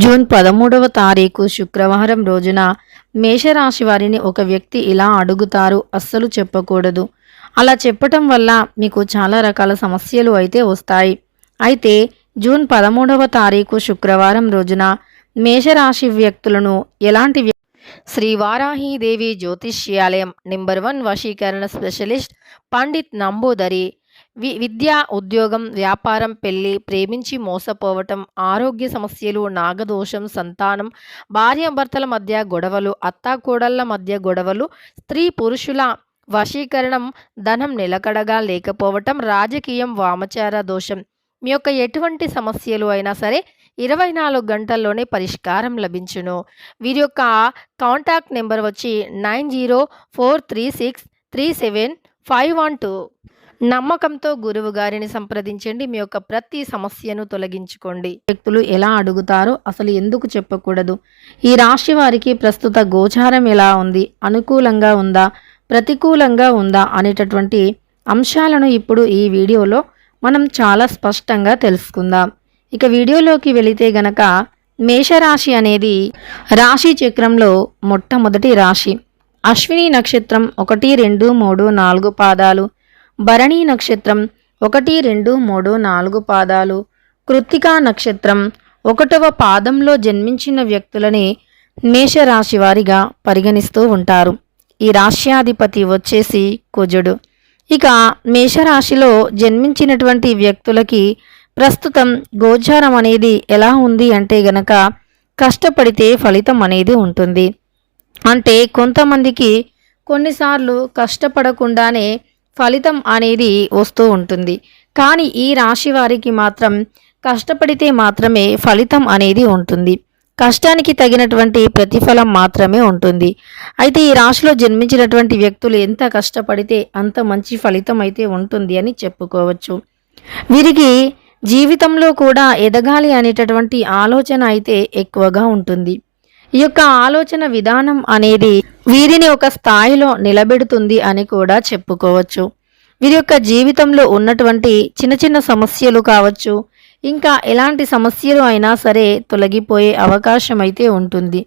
June 13వ తారీఖు శుక్రవారం రోజున మేషరాశి వారిని ఒక వ్యక్తి ఇలా అడుగుతారు, అస్సలు చెప్పకూడదు. అలా చెప్పటం వల్ల మీకు చాలా రకాల సమస్యలు అయితే వస్తాయి. అయితే జూన్ 13వ తారీఖు శుక్రవారం రోజున మేషరాశి వ్యక్తులను ఎలాంటి శ్రీ వారాహీదేవి జ్యోతిష్యాలయం నెంబర్ 1 వశీకరణ స్పెషలిస్ట్ పండిత్ నంబూదరి విద్య, ఉద్యోగం, వ్యాపారం, పెళ్లి, ప్రేమించి మోసపోవటం, ఆరోగ్య సమస్యలు, నాగదోషం, సంతానం, భార్యాభర్తల మధ్య గొడవలు, అత్తాకోడళ్ల మధ్య గొడవలు, స్త్రీ పురుషుల వశీకరణం, ధనం నిలకడగా లేకపోవటం, రాజకీయం, వామచార దోషం, మీ యొక్క ఎటువంటి సమస్యలు అయినా సరే 24 గంటల్లోనే పరిష్కారం లభించును. వీరి యొక్క కాంటాక్ట్ నెంబర్ వచ్చి 9043637512. నమ్మకంతో గురువు గారిని సంప్రదించండి. మీ యొక్క ప్రతి సమస్యను తొలగించుకోండి. వ్యక్తులు ఎలా అడుగుతారో అసలు ఎందుకు చెప్పకూడదు? ఈ రాశి వారికి ప్రస్తుత గోచారం ఎలా ఉంది? అనుకూలంగా ఉందా, ప్రతికూలంగా ఉందా అనేటటువంటి అంశాలను ఇప్పుడు ఈ వీడియోలో మనం చాలా స్పష్టంగా తెలుసుకుందాం. ఇక వీడియోలోకి వెళితే గనక మేషరాశి అనేది రాశి చక్రంలో మొట్టమొదటి రాశి. అశ్విని నక్షత్రం 1, 2, 3, 4 పాదాలు, భరణి నక్షత్రం 1, 2, 3, 4 పాదాలు, కృత్తికా నక్షత్రం 1వ పాదంలో జన్మించిన వ్యక్తులని మేషరాశి వారిగా పరిగణిస్తూ ఉంటారు. ఈ రాశ్యాధిపతి వచ్చేసి కుజుడు. ఇక మేషరాశిలో జన్మించినటువంటి వ్యక్తులకి ప్రస్తుతం గోచారం అనేది ఎలా ఉంది అంటే గనక కష్టపడితే ఫలితం అనేది ఉంటుంది. అంటే కొంతమందికి కొన్నిసార్లు కష్టపడకుండానే ఫలితం అనేది వస్తూ ఉంటుంది. కానీ ఈ రాశి వారికి మాత్రం కష్టపడితే మాత్రమే ఫలితం అనేది ఉంటుంది. కష్టానికి తగినటువంటి ప్రతిఫలం మాత్రమే ఉంటుంది. అయితే ఈ రాశిలో జన్మించినటువంటి వ్యక్తులు ఎంత కష్టపడితే అంత మంచి ఫలితం అయితే ఉంటుంది అని చెప్పుకోవచ్చు. వీరికి జీవితంలో కూడా ఎదగాలి అనేటటువంటి ఆలోచన అయితే ఎక్కువగా ఉంటుంది. ఈ యొక్క ఆలోచన విధానం అనేది వీరిని ఒక స్థాయిలో నిలబెడుతుంది అని కూడా చెప్పుకోవచ్చు. వీరి యొక్క జీవితంలో ఉన్నటువంటి చిన్న చిన్న సమస్యలు కావచ్చు, ఇంకా ఎలాంటి సమస్యలు అయినా సరే తొలగిపోయే అవకాశం అయితే ఉంటుంది.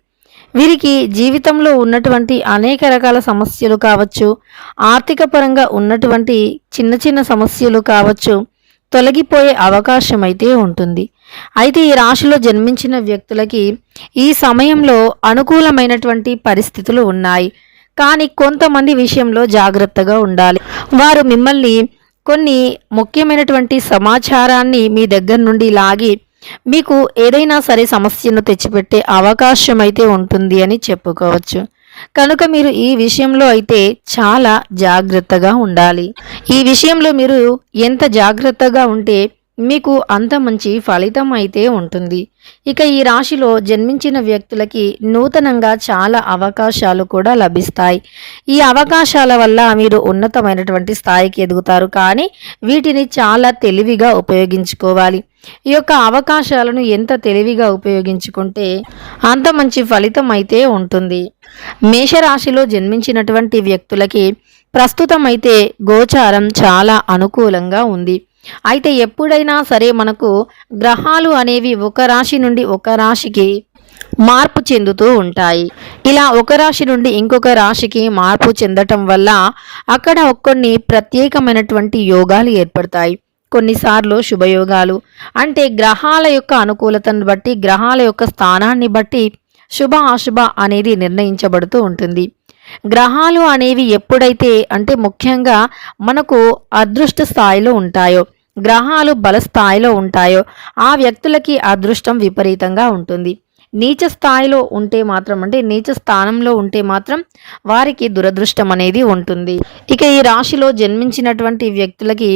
వీరికి జీవితంలో ఉన్నటువంటి అనేక రకాల సమస్యలు కావచ్చు, ఆర్థిక పరంగా ఉన్నటువంటి చిన్న చిన్న సమస్యలు కావచ్చు, తొలగిపోయే అవకాశం అయితే ఉంటుంది. అయితే ఈ రాశిలో జన్మించిన వ్యక్తులకి ఈ సమయంలో అనుకూలమైనటువంటి పరిస్థితులు ఉన్నాయి. కానీ కొంతమంది విషయంలో జాగ్రత్తగా ఉండాలి. వారు మిమ్మల్ని కొన్ని ముఖ్యమైనటువంటి సమాచారాన్ని మీ దగ్గర నుండి లాగి మీకు ఏదైనా సరే సమస్యను తెచ్చిపెట్టే అవకాశం అయితే ఉంటుంది అని చెప్పుకోవచ్చు. కనుక మీరు ఈ విషయంలో అయితే చాలా జాగ్రత్తగా ఉండాలి. ఈ విషయంలో మీరు ఎంత జాగ్రత్తగా ఉంటే మీకు అంత మంచి ఫలితం అయితే ఉంటుంది. ఇక ఈ రాశిలో జన్మించిన వ్యక్తులకి నూతనంగా చాలా అవకాశాలు కూడా లభిస్తాయి. ఈ అవకాశాల వల్ల మీరు ఉన్నతమైనటువంటి స్థాయికి ఎదుగుతారు. కానీ వీటిని చాలా తెలివిగా ఉపయోగించుకోవాలి. ఈ యొక్క అవకాశాలను ఎంత తెలివిగా ఉపయోగించుకుంటే అంత మంచి ఫలితం అయితే ఉంటుంది. మేషరాశిలో జన్మించినటువంటి వ్యక్తులకి ప్రస్తుతం అయితే గోచారం చాలా అనుకూలంగా ఉంది. అయితే ఎప్పుడైనా సరే మనకు గ్రహాలు అనేవి ఒక రాశి నుండి ఒక రాశికి మార్పు చెందుతూ ఉంటాయి. ఇలా ఒక రాశి నుండి ఇంకొక రాశికి మార్పు చెందటం వల్ల అక్కడ కొన్ని ప్రత్యేకమైనటువంటి యోగాలు ఏర్పడతాయి. కొన్నిసార్లు శుభయోగాలు అంటే గ్రహాల యొక్క అనుకూలతను బట్టి, గ్రహాల యొక్క స్థానాన్ని బట్టి శుభ అశుభ అనేది నిర్ణయించబడుతూ ఉంటుంది. గ్రహాలు అనేవి ఎప్పుడైతే అంటే ముఖ్యంగా మనకు అదృష్ట స్థాయిలో ఉంటాయో, గ్రహాలు బల స్థాయిలో ఉంటాయో ఆ వ్యక్తులకి అదృష్టం విపరీతంగా ఉంటుంది. నీచ స్థాయిలో ఉంటే మాత్రం అంటే నీచ స్థానంలో ఉంటే మాత్రం వారికి దురదృష్టం అనేది ఉంటుంది. ఇక ఈ రాశిలో జన్మించినటువంటి వ్యక్తులకి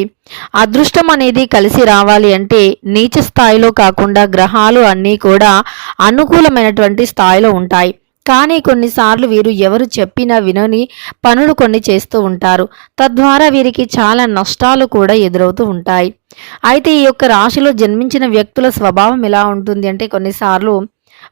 అదృష్టం అనేది కలిసి రావాలి అంటే నీచ స్థాయిలో కాకుండా గ్రహాలు అన్నీ కూడా అనుకూలమైనటువంటి స్థాయిలో ఉంటాయి. కానీ కొన్నిసార్లు వీరు ఎవరు చెప్పినా వినని పనులు కొన్ని చేస్తూ ఉంటారు. తద్వారా వీరికి చాలా నష్టాలు కూడా ఎదురవుతూ ఉంటాయి. అయితే ఈ యొక్క రాశిలో జన్మించిన వ్యక్తుల స్వభావం ఎలా ఉంటుంది అంటే కొన్నిసార్లు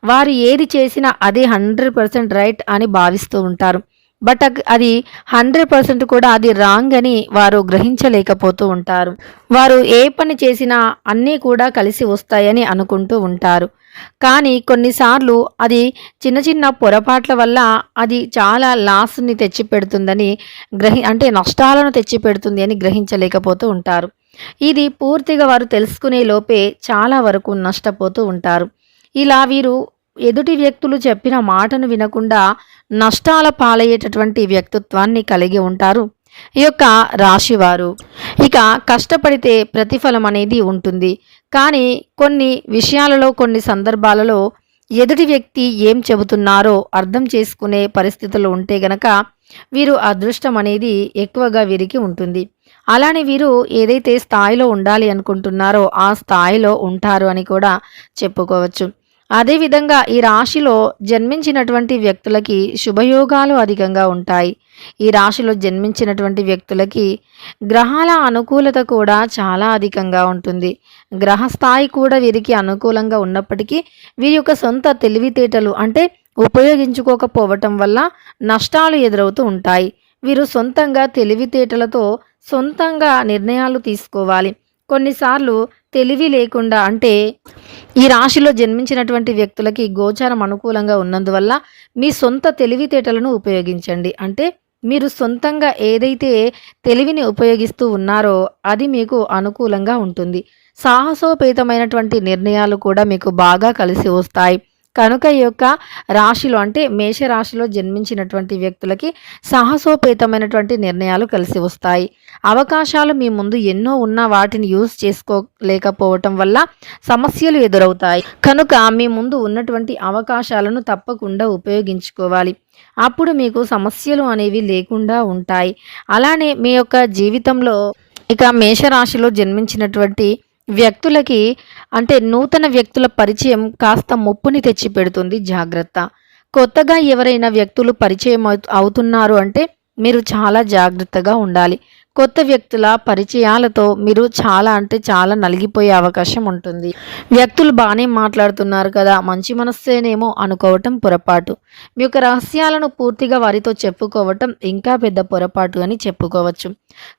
వారు ఏది చేసినా అది 100% రైట్ అని భావిస్తూ ఉంటారు. బట్ అది 100% కూడా అది రాంగ్ అని వారు గ్రహించలేకపోతూ ఉంటారు. వారు ఏ పని చేసినా అన్నీ కూడా కలిసి వస్తాయని అనుకుంటూ ఉంటారు. కానీ కొన్నిసార్లు అది చిన్న చిన్న పొరపాట్ల వల్ల అది చాలా లాస్‌ని తెచ్చిపెడుతుందని అంటే నష్టాలను తెచ్చిపెడుతుంది అని గ్రహించలేకపోతూ ఉంటారు. ఇది పూర్తిగా వారు తెలుసుకునే లోపే చాలా వరకు నష్టపోతూ ఉంటారు. ఇలా వీరు ఎదుటి వ్యక్తులు చెప్పిన మాటను వినకుండా నష్టాల పాలయ్యేటటువంటి వ్యక్తిత్వాన్ని కలిగి ఉంటారు ఈ యొక్క రాశివారు. ఇక కష్టపడితే ప్రతిఫలం అనేది ఉంటుంది. కానీ కొన్ని విషయాలలో, కొన్ని సందర్భాలలో ఎదుటి వ్యక్తి ఏం చెబుతున్నారో అర్థం చేసుకునే పరిస్థితులు ఉంటే గనక వీరు అదృష్టం అనేది ఎక్కువగా వీరికి ఉంటుంది. అలానే వీరు ఏదైతే స్థాయిలో ఉండాలి అనుకుంటున్నారో ఆ స్థాయిలో ఉంటారు అని కూడా చెప్పుకోవచ్చు. అదేవిధంగా ఈ రాశిలో జన్మించినటువంటి వ్యక్తులకి శుభయోగాలు అధికంగా ఉంటాయి. ఈ రాశిలో జన్మించినటువంటి వ్యక్తులకి గ్రహాల అనుకూలత కూడా చాలా అధికంగా ఉంటుంది. గ్రహ స్థాయి కూడా వీరికి అనుకూలంగా ఉన్నప్పటికీ వీరి యొక్క సొంత తెలివితేటలు అంటే ఉపయోగించుకోకపోవటం వల్ల నష్టాలు ఎదురవుతూ ఉంటాయి. వీరు సొంతంగా తెలివితేటలతో సొంతంగా నిర్ణయాలు తీసుకోవాలి. కొన్నిసార్లు తెలివి లేకుండా అంటే ఈ రాశిలో జన్మించినటువంటి వ్యక్తులకి గోచారం అనుకూలంగా ఉన్నందువల్ల మీ సొంత తెలివితేటలను ఉపయోగించండి. అంటే మీరు సొంతంగా ఏదైతే తెలివిని ఉపయోగిస్తూ ఉన్నారో అది మీకు అనుకూలంగా ఉంటుంది. సాహసోపేతమైనటువంటి నిర్ణయాలు కూడా మీకు బాగా కలిసి వస్తాయి. కనుక ఈ యొక్క రాశిలో అంటే మేషరాశిలో జన్మించినటువంటి వ్యక్తులకి సాహసోపేతమైనటువంటి నిర్ణయాలు కలిసి వస్తాయి. అవకాశాలు మీ ముందు ఎన్నో ఉన్న వాటిని యూజ్ చేసుకోలేకపోవటం వల్ల సమస్యలు ఎదురవుతాయి. కనుక మీ ముందు ఉన్నటువంటి అవకాశాలను తప్పకుండా ఉపయోగించుకోవాలి. అప్పుడు మీకు సమస్యలు అనేవి లేకుండా ఉంటాయి. అలానే మీ యొక్క జీవితంలో ఇక మేషరాశిలో జన్మించినటువంటి వ్యక్తులకి అంటే నూతన వ్యక్తుల పరిచయం కాస్త ముప్పుని తెచ్చిపెడుతుంది. జాగ్రత్త. కొత్తగా ఎవరైనా వ్యక్తులు పరిచయం అవుతున్నారు అంటే మీరు చాలా జాగ్రత్తగా ఉండాలి. కొత్త వ్యక్తుల పరిచయాలతో మీరు చాలా అంటే చాలా నలిగిపోయే అవకాశం ఉంటుంది. వ్యక్తులు బాగానే మాట్లాడుతున్నారు కదా, మంచి మనస్సేనేమో అనుకోవటం పొరపాటు. మీ యొక్క రహస్యాలను పూర్తిగా వారితో చెప్పుకోవటం ఇంకా పెద్ద పొరపాటు అని చెప్పుకోవచ్చు.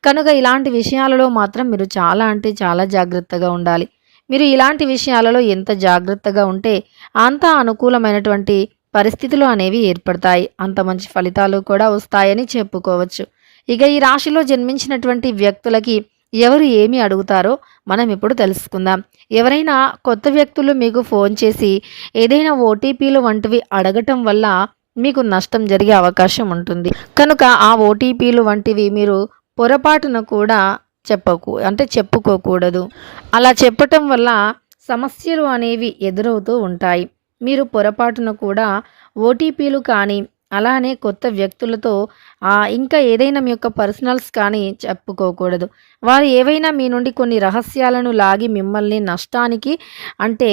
కనుక ఇలాంటి విషయాలలో మాత్రం మీరు చాలా అంటే చాలా జాగ్రత్తగా ఉండాలి. మీరు ఇలాంటి విషయాలలో ఎంత జాగ్రత్తగా ఉంటే అంత అనుకూలమైనటువంటి పరిస్థితులు అనేవి ఏర్పడతాయి. అంత మంచి ఫలితాలు కూడా వస్తాయని చెప్పుకోవచ్చు. ఇక ఈ రాశిలో జన్మించినటువంటి వ్యక్తులకి ఎవరు ఏమి అడుగుతారో మనం ఇప్పుడు తెలుసుకుందాం. ఎవరైనా కొత్త వ్యక్తులు మీకు ఫోన్ చేసి ఏదైనా ఓటీపీలు వంటివి అడగటం వల్ల మీకు నష్టం జరిగే అవకాశం ఉంటుంది. కనుక ఆ ఓటీపీలు వంటివి మీరు పొరపాటున కూడా చెప్పుకోకూడదు. అలా చెప్పటం వల్ల సమస్యలు అనేవి ఎదురవుతూ ఉంటాయి. మీరు పొరపాటున కూడా ఓటీపీలు కానీ అలానే కొత్త వ్యక్తులతో ఇంకా ఏదైనా మీ యొక్క పర్సనల్స్ కానీ చెప్పుకోకూడదు. వారు ఏవైనా మీ నుండి కొన్ని రహస్యాలను లాగి మిమ్మల్ని నష్టానికి అంటే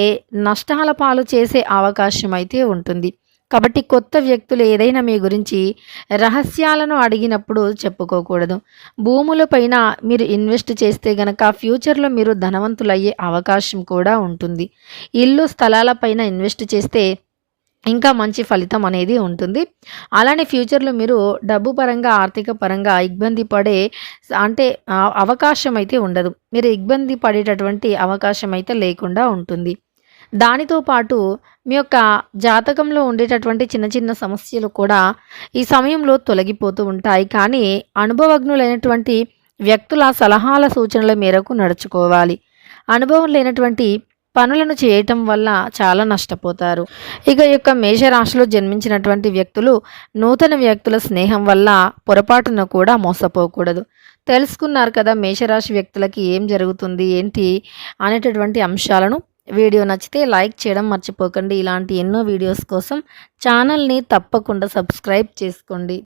నష్టాల పాలు చేసే అవకాశం అయితే ఉంటుంది. కాబట్టి కొత్త వ్యక్తులు ఏదైనా మీ గురించి రహస్యాలను అడిగినప్పుడు చెప్పుకోకూడదు. భూములపైన మీరు ఇన్వెస్ట్ చేస్తే గనక ఫ్యూచర్లో మీరు ధనవంతులయ్యే అవకాశం కూడా ఉంటుంది. ఇల్లు స్థలాలపైన ఇన్వెస్ట్ చేస్తే ఇంకా మంచి ఫలితం అనేది ఉంటుంది. అలానే ఫ్యూచర్‌లో మీరు డబ్బు పరంగా, ఆర్థిక పరంగా ఇబ్బంది పడే అంటే అవకాశం అయితే ఉండదు. మీరు ఇబ్బంది పడేటటువంటి అవకాశం అయితే లేకుండా ఉంటుంది. దానితో పాటు మీ యొక్క జాతకంలో ఉండేటటువంటి చిన్న చిన్న సమస్యలు కూడా ఈ సమయంలో తొలగిపోతూ ఉంటాయి. కానీ అనుభవజ్ఞులైనటువంటి వ్యక్తుల సలహాల సూచనల మేరకు నడుచుకోవాలి. అనుభవం లేనటువంటి పనులను చేయటం వల్ల చాలా నష్టపోతారు. ఇక ఈ యొక్క మేషరాశిలో జన్మించినటువంటి వ్యక్తులు నూతన వ్యక్తుల స్నేహం వల్ల పొరపాటున కూడా మోసపోకూడదు. తెలుసుకున్నారు కదా మేషరాశి వ్యక్తులకి ఏం జరుగుతుంది ఏంటి అనేటటువంటి అంశాలను. వీడియో నచ్చితే లైక్ చేయడం మర్చిపోకండి. ఇలాంటి ఎన్నో వీడియోస్ కోసం ఛానల్ని తప్పకుండా సబ్స్క్రైబ్ చేసుకోండి.